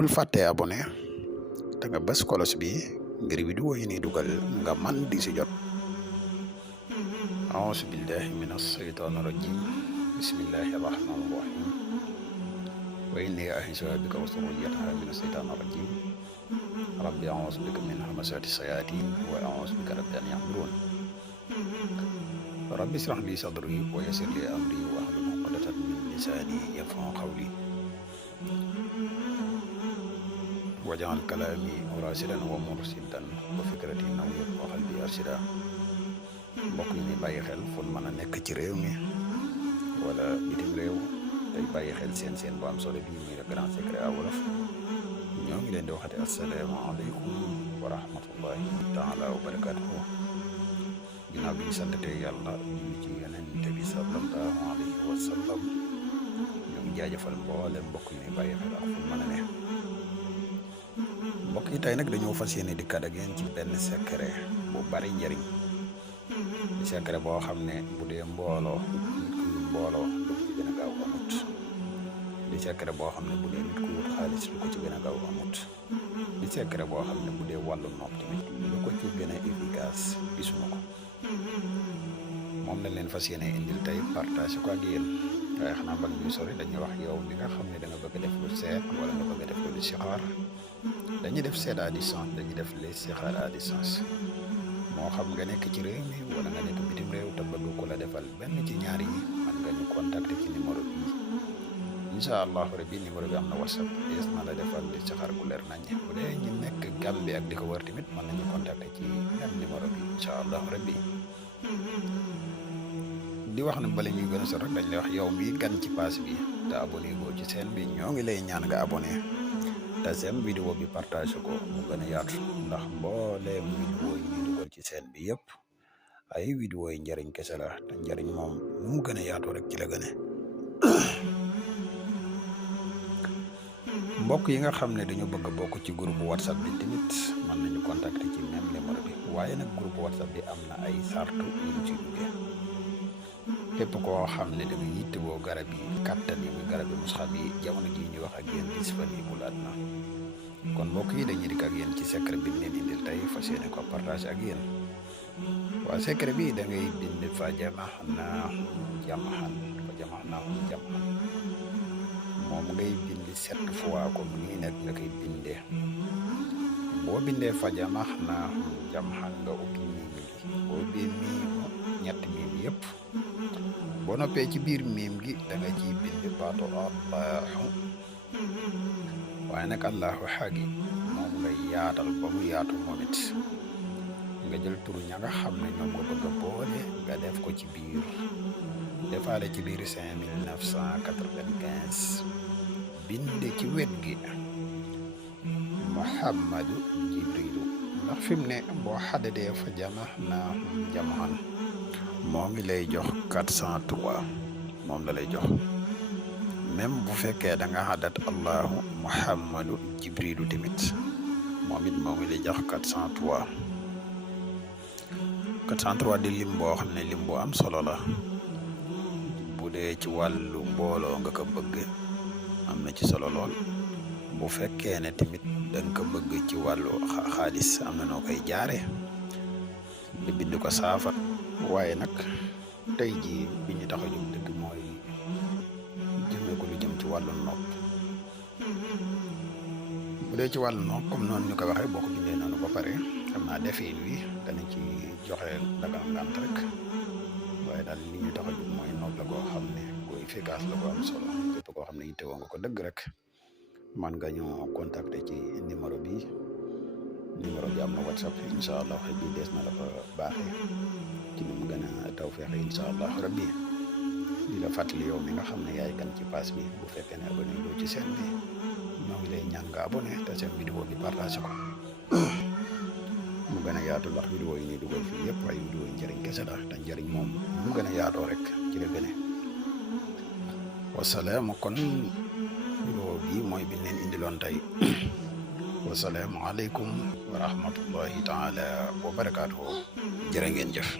bul fàtte abonné te nga bës kolos bi ngir vidéo yi ni dugal nga man di si jot. auzu billahi minas shaytaani rajim bismillahi rahmaani rahim wa inni u'iizuha bika wa zurriyyataha minas shaytaani rajim rabbi auzu bika min hamazaati sayaatiin wa auzu bika rabbi an yahduruun rabbi ishrah li sadri wa yassir li amri wahlul uqdatan min lisaani yafqahu qawli waj'al kalaami raasidan wa murshidan wa fikrati nawwir wa qalbi arshida. mbokk yi ni bàyyi xel fu mën a nekk ci réew mi wala bitim réew tey bàyyi xel seen bu am solo bi muy le grand secret à wolof ñoo ngi leen di waxati asalaamaaleykum wa rahmatullahi taala wa barakatuhu. ginnaaw bi ñu santatee yàlla ñu ci yonent bi sallallahu alayhi wa sallam ñoo ngi jaajëfal mboolem mbokk yi ni bàyyi xel ak fu mën a ne. mbokk yi tey nag dañoo fas yéene dikkaat ak yéen ci benn secret bu bari njëriñ di secret boo xam ne bu dee mbooloo lu ci gën a gaaw amut. di secret boo xam ne bu dee nit ku wut xaalis lu ko ci gën a gaaw amut. di secret boo xam ne bu dee wàllu nopp tamit lu ko ci gën a efficace gisuma ko. moom lañ leen fas yéene indil tey partage ko ak yéen. waaye xanaa bala ñuy sori dañuy wax yow mi nga xam ne da nga bëgg def lu seet wala nga bëgg def lu listixaar. dañuy def seet à distance dañuy def listixaar à distance. moo xam nga nekk ci réew mi wala nga nekk bitim réew te bëgg ko la defal benn ci ñaar yi man nga ñu contacter ci numéro bi incha allahu rabbi numéro bi am na whatsapp des na la defal listixaar bu leer nañ. bu dee ñu nekk Gambie ak di ko wër tamit mën nañu contacter ci même numéro bi incha allahu rabbi. di wax na bala ñuy gën a sori rek dañ lay wax yow mi gan ci pass bi te abonné goo ci seen bi ñoo ngi lay ñaan nga abonné te seen vidéo bi partage ko mu gën a yaatu ndax mbooleem vidéo yi ñu dugal ci seen bi yëpp ay vidéo yi njëriñ kese la te njëriñ moom nu mu gën a yaatu rek ci la gën a mbokk yi nga xam ne dañu bëgg a bokk ci groupe whatsapp bi tamit mën nañu contacter ci même numéro bi waaye nag groupe whatsapp bi am na ay sartu yu ñu ci duggee. képp koo xam ne da nga yittewoo garab yi kattan yi muy garab yi musxab yi jamono ji ñu wax ak yéen disponible adna kon mbokk yi dañuy dikk ak yéen ci secret bi leen indil tey fas yéene ko partage ak yéen. waa secret bi da ngay bind fa jamaxnaa jamaxan moom ngay bind 7 fois comme nii nag nga koy bindee. boo bindee fa jamaxnaa jamaxan nga ubbi miim gi boo ubbee miim ñetti miim yëpp boo noppee ci biir miim gi da nga ciy bind baatu allahu waaye nag allahu xaagi moom nga yaatal ba mu yaatu moom it nga jël turu ña nga xam ne ñoom nga bëgg a boole nga def ko ci biir defaale ci biir 5995 bind ci wet gi Muhammadu Jibrilu ndax fi mu ne boo xaddadee fa jamaxnaa jamaxan moo ngi lay jox 403 moom la lay jox même bu fekkee da nga xaddat allahu muhammadu jibrilu tamit moom it moo ngi lay jox 403 di lim boo xam ne lim bu am solo la. bu dee ci wàllu mbooloo nga ko bëgg am na ci solo lool. bu fekkee ne tamit da nga ko bëgg ci wàllu xaalis am na noo koy jaare di bind ko saafa. waaye nag tey jii bi ñu tax a jóg dëgg mooy jëmee ko lu jëm ci wàllu nopp. bu dee ci wàllu nopp comme noonu ñu ko waxee boo ko bindee noonu ba pare xam naa defin wi dana ci joxe dagal ngant rek waaye daal li ñu tax a jóg mooy nopp la koo xam ne bu efficace la ko am solo képp koo xam ne yittewoo nga ko dëgg rek man nga ñu contacter ci numéro bi. numéro bi am na whatsapp incha allah bi des na la ko baaxee ci nu mu gën a tawfeexe incha allah rabbi. di la fàttali yow mi nga xam ne yaay gan ci pass bi bu fekkee ne abonné loo ci seen bi ñoo ngi lay ñaan nga abonné te seen vidéo bi partage ko mu gën a yaatu ndax vidéo yi ñuy dugal fii yëpp ay vidéo yi njëriñ kese la te njëriñ moom mu gën a yaatoo rek ci la gën a wasalaam. kon vidéo bi mooy bi leen indiloon tey. wasalaamu aleykum wa rahmatullahi taala wa barakaatuhu. jërë ngeen jëf.